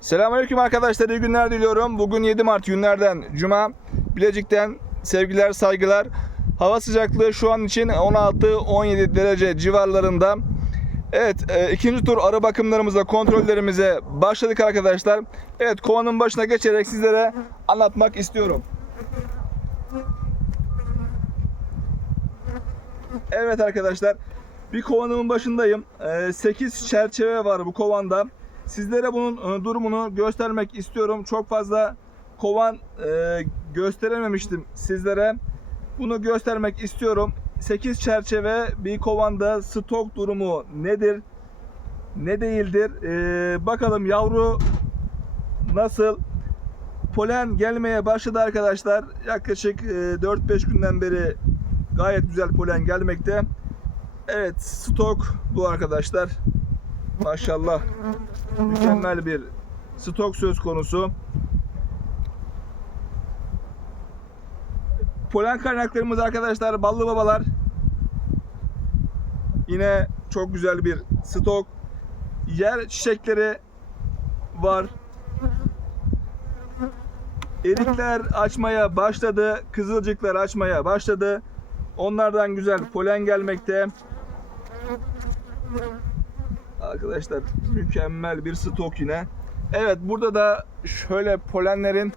Selamünaleyküm arkadaşlar. iyi günler diliyorum. Bugün 7 Mart günlerden Cuma. Bilecik'ten sevgiler, saygılar. Hava sıcaklığı şu an için 16-17 derece civarlarında. Evet, e, ikinci tur arı bakımlarımıza, kontrollerimize başladık arkadaşlar. Evet, kovanın başına geçerek sizlere anlatmak istiyorum. Evet arkadaşlar, bir kovanın başındayım. 8 çerçeve var bu kovanda. Sizlere bunun e, durumunu göstermek istiyorum. Çok fazla kovan e, gösterememiştim sizlere. Bunu göstermek istiyorum. 8 çerçeve bir kovanda stok durumu nedir? Ne değildir? E, bakalım yavru nasıl? Polen gelmeye başladı arkadaşlar. Yaklaşık e, 4-5 günden beri gayet güzel polen gelmekte. Evet stok bu arkadaşlar. Maşallah mükemmel bir stok söz konusu. Polen kaynaklarımız arkadaşlar ballı babalar. Yine çok güzel bir stok. Yer çiçekleri var. Erikler açmaya başladı. Kızılcıklar açmaya başladı. Onlardan güzel polen gelmekte. Arkadaşlar mükemmel bir stok yine. Evet burada da şöyle polenlerin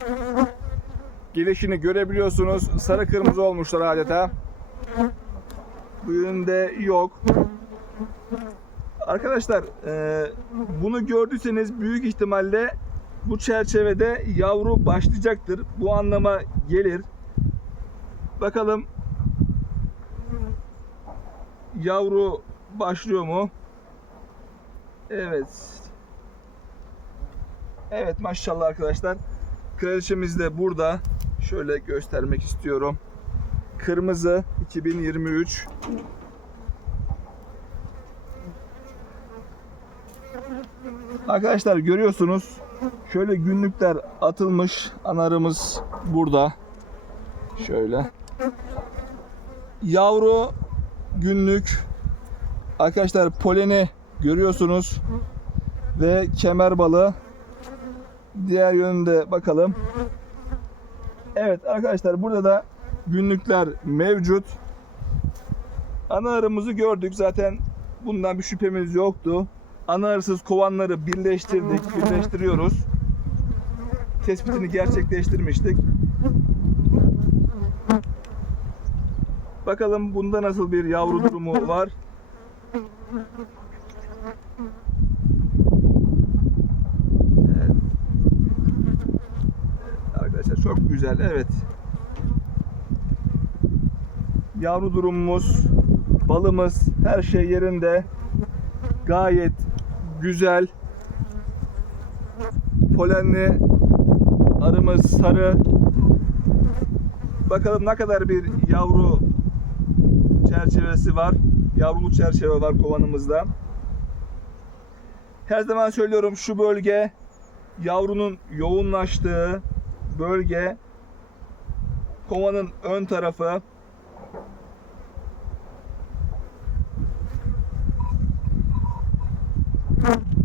gelişini görebiliyorsunuz. Sarı kırmızı olmuşlar adeta. Bu yönde yok. Arkadaşlar e, bunu gördüyseniz büyük ihtimalle bu çerçevede yavru başlayacaktır. Bu anlama gelir. Bakalım yavru başlıyor mu? Evet. Evet maşallah arkadaşlar. Kraliçemiz de burada. Şöyle göstermek istiyorum. Kırmızı 2023. Arkadaşlar görüyorsunuz. Şöyle günlükler atılmış. Anarımız burada. Şöyle. Yavru günlük. Arkadaşlar poleni görüyorsunuz. Ve kemer balığı. Diğer yönünde bakalım. Evet arkadaşlar burada da günlükler mevcut. Ana arımızı gördük. Zaten bundan bir şüphemiz yoktu. Ana arısız kovanları birleştirdik. Birleştiriyoruz. Tespitini gerçekleştirmiştik. Bakalım bunda nasıl bir yavru durumu var. Arkadaşlar çok güzel. Evet. Yavru durumumuz, balımız, her şey yerinde. Gayet güzel. Polenli arımız sarı. Bakalım ne kadar bir yavru çerçevesi var. Yavrulu çerçeve var kovanımızda. Her zaman söylüyorum şu bölge yavrunun yoğunlaştığı bölge kovanın ön tarafı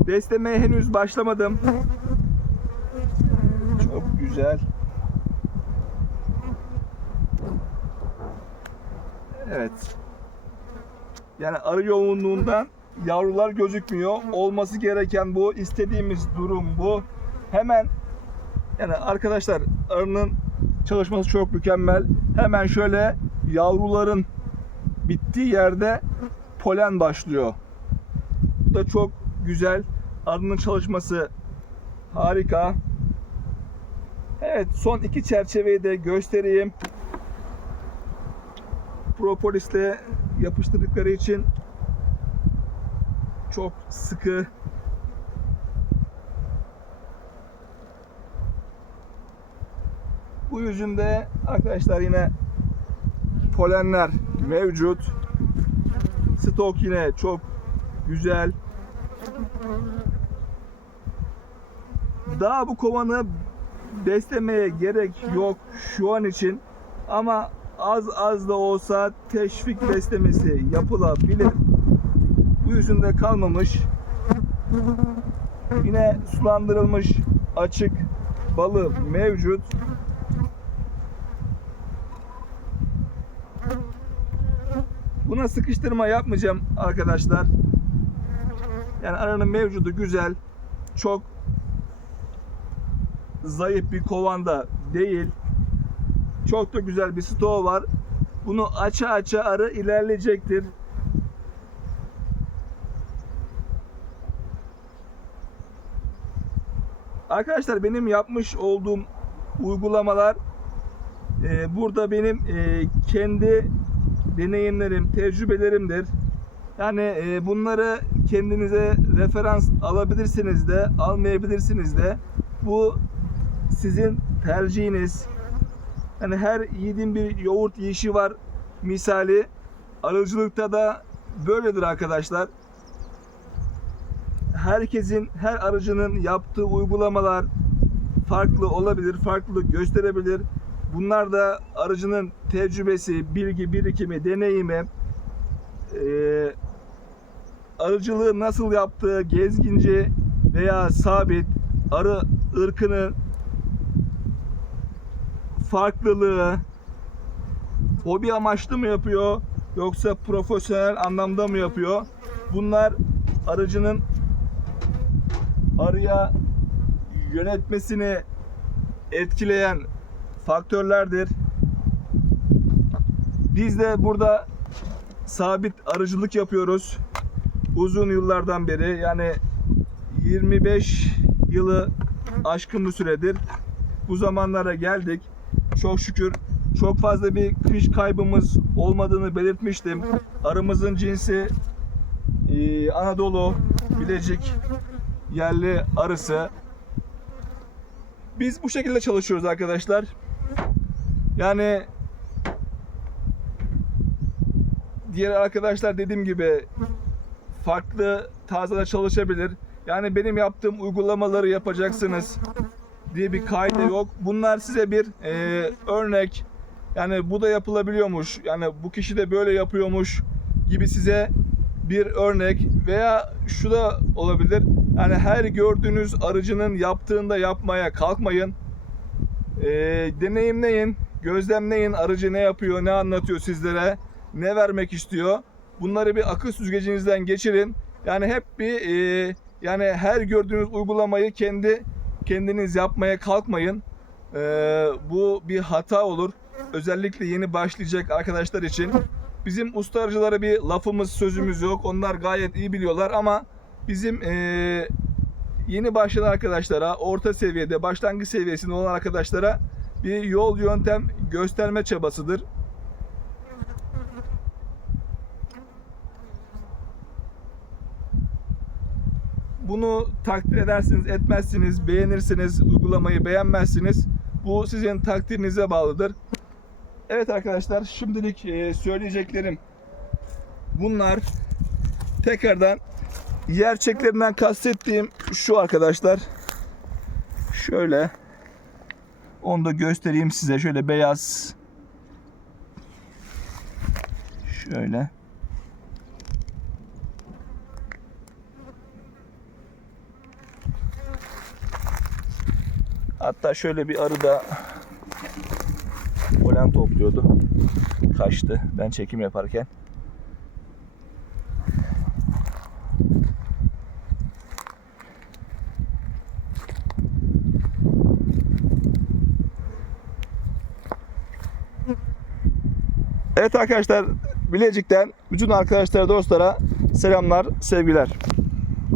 Beslemeye henüz başlamadım. Çok güzel. Evet. Yani arı yoğunluğundan yavrular gözükmüyor. Olması gereken bu. istediğimiz durum bu. Hemen yani arkadaşlar arının çalışması çok mükemmel. Hemen şöyle yavruların bittiği yerde polen başlıyor. Bu da çok güzel. Arının çalışması harika. Evet son iki çerçeveyi de göstereyim. Propolisle yapıştırdıkları için çok sıkı bu yüzünde arkadaşlar yine polenler mevcut stok yine çok güzel daha bu kovanı beslemeye gerek yok şu an için ama az az da olsa teşvik beslemesi yapılabilir. Bu yüzünde kalmamış. Yine sulandırılmış açık balı mevcut. Buna sıkıştırma yapmayacağım arkadaşlar. Yani aranın mevcudu güzel. Çok zayıf bir kovanda değil. Çok da güzel bir stoğu var. Bunu aça aça arı ilerleyecektir. Arkadaşlar benim yapmış olduğum uygulamalar e, burada benim e, kendi deneyimlerim, tecrübelerimdir. Yani e, bunları kendinize referans alabilirsiniz de, almayabilirsiniz de. Bu sizin tercihiniz. Yani her yiğidin bir yoğurt yiyişi var misali. Arıcılıkta da böyledir arkadaşlar. Herkesin, her arıcının yaptığı uygulamalar farklı olabilir, farklılık gösterebilir. Bunlar da arıcının tecrübesi, bilgi, birikimi, deneyimi, eee arıcılığı nasıl yaptığı, gezginci veya sabit arı ırkının farklılığı, hobi amaçlı mı yapıyor yoksa profesyonel anlamda mı yapıyor? Bunlar arıcının arıya yönetmesini etkileyen faktörlerdir. Biz de burada sabit arıcılık yapıyoruz. Uzun yıllardan beri yani 25 yılı aşkın bir süredir bu zamanlara geldik. Çok şükür çok fazla bir kış kaybımız olmadığını belirtmiştim. Arımızın cinsi e, Anadolu Bilecik yerli arısı. Biz bu şekilde çalışıyoruz arkadaşlar. Yani diğer arkadaşlar dediğim gibi farklı tarzda çalışabilir. Yani benim yaptığım uygulamaları yapacaksınız diye bir kaydı yok. Bunlar size bir e, örnek. Yani bu da yapılabiliyormuş. Yani bu kişi de böyle yapıyormuş gibi size bir örnek veya şu da olabilir. Yani her gördüğünüz arıcının yaptığında yapmaya kalkmayın. E, deneyimleyin, gözlemleyin arıcı ne yapıyor, ne anlatıyor sizlere, ne vermek istiyor. Bunları bir akıl süzgecinizden geçirin. Yani hep bir e, yani her gördüğünüz uygulamayı kendi kendiniz yapmaya kalkmayın. E, bu bir hata olur. Özellikle yeni başlayacak arkadaşlar için. Bizim usta arıcılara bir lafımız, sözümüz yok. Onlar gayet iyi biliyorlar ama bizim e, yeni başlayan arkadaşlara, orta seviyede, başlangıç seviyesinde olan arkadaşlara bir yol yöntem gösterme çabasıdır. Bunu takdir edersiniz, etmezsiniz, beğenirsiniz, uygulamayı beğenmezsiniz. Bu sizin takdirinize bağlıdır. Evet arkadaşlar, şimdilik e, söyleyeceklerim bunlar. Tekrardan yer çeklerinden kastettiğim şu arkadaşlar. Şöyle onu da göstereyim size. Şöyle beyaz. Şöyle. Hatta şöyle bir arı da polen topluyordu. Kaçtı ben çekim yaparken. Evet arkadaşlar Bilecik'ten bütün arkadaşlara dostlara selamlar sevgiler.